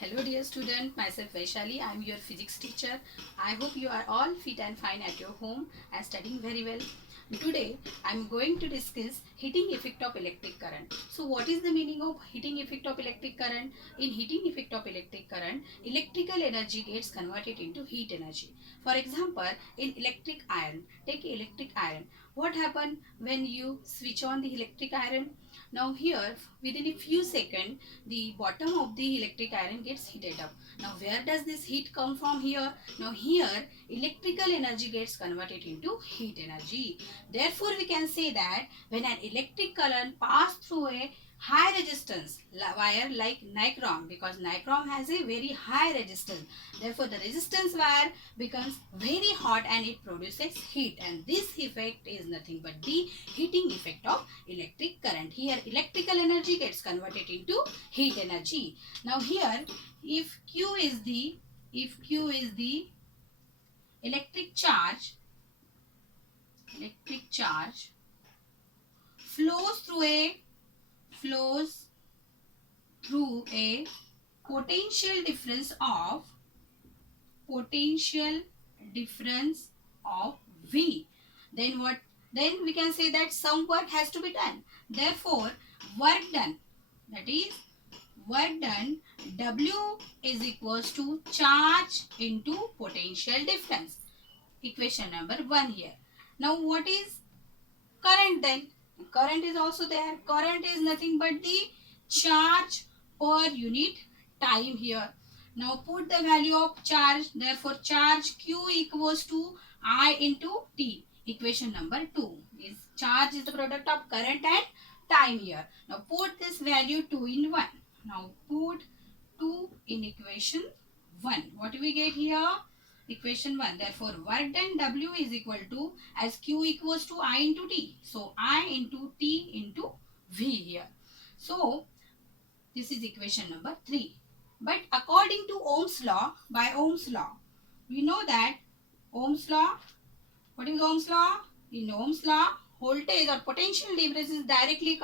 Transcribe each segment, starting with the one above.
Hello dear student, myself Vaishali. I am your physics teacher. I hope you are all fit and fine at your home and studying very well. Today I am going to discuss heating effect of electric current. So what is the meaning of heating effect of electric current? In heating effect of electric current, electrical energy gets converted into heat energy. For example, in electric iron, take electric iron. What happens when you switch on the electric iron? Now here within a few seconds the bottom of the electric iron gets heated up. Now where does this heat come from here? Now here electrical energy gets converted into heat energy. Therefore we can say that when an electric current passes through a high resistance wire like nichrome, because nichrome has a very high resistance, therefore the resistance wire becomes very hot and it produces heat, and this effect is nothing but the heating effect of electric current. Here electrical energy gets converted into heat energy. Now here if Q is the electric charge flows through a potential difference of V, then what? Then we can say that some work has to be done. Therefore work done, that is work done, W is equals to charge into potential difference. Equation number 1 here. Now what is current then? Current is also there. Current is nothing but the charge per unit time here. Now put the value of charge. Therefore charge Q equals to I into T. Equation number 2 is charge is the product of current and time here. Now put this value 2 in 1. Now put 2 in equation 1. What do we get here? Equation 1. Therefore work done W is equal to, as Q equals to I into T, so I into T into V here. So this is equation number 3. But according to Ohm's law, by Ohm's law, we know that Ohm's law, what is Ohm's law? In Ohm's law, voltage or potential difference is directly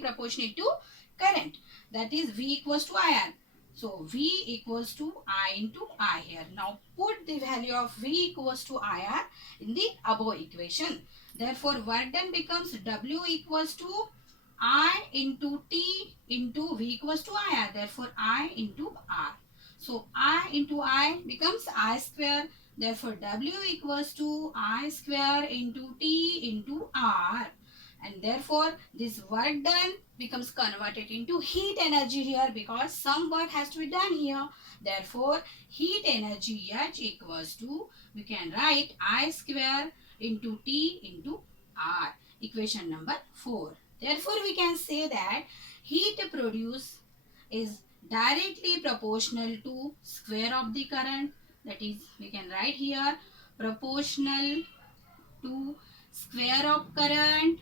proportional to current. That is V equals to IR. So V equals to I into I here. Now put the value of V equals to IR in the above equation. Therefore work done becomes W equals to I into T into V equals to IR. Therefore I into R. So I into I becomes I square. Therefore W equals to I square into T into R. And therefore this work done becomes converted into heat energy here, because some work has to be done here. Therefore heat energy H equals to, we can write I square into T into R. Equation number 4. Therefore we can say that heat produced is directly proportional to square of the current. That is, we can write here proportional to square of current,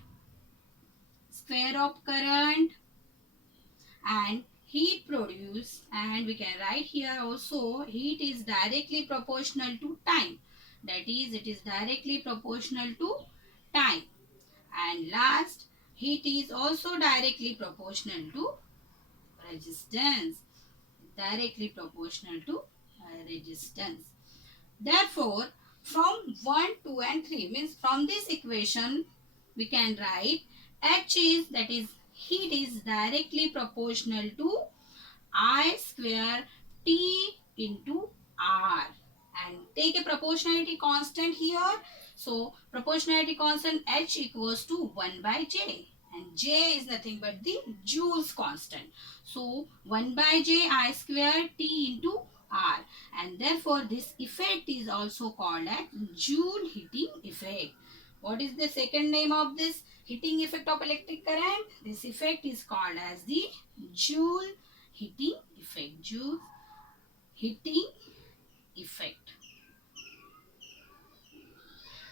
and heat produced, and we can write here also heat is directly proportional to time. That is, it is directly proportional to time. And last, heat is also directly proportional to resistance. Directly proportional to resistance. Therefore, from 1, 2 and 3, means from this equation we can write H is, that is heat is directly proportional to I square T into R, and take a proportionality constant here. So proportionality constant H equals to 1 by J, and J is nothing but the Joule's constant. So 1 by J I square T into R, and therefore this effect is also called as Joule heating effect. What is the second name of this heating effect of electric current? This effect is called as the Joule heating effect. Joule heating effect,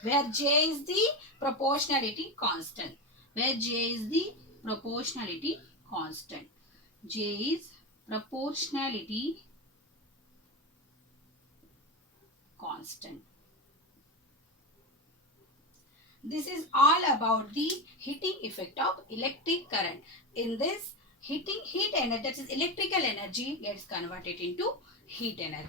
where J is the proportionality constant. Where J is the proportionality constant. J is proportionality constant. This is all about the heating effect of electric current. In this heat energy, that is electrical energy, gets converted into heat energy.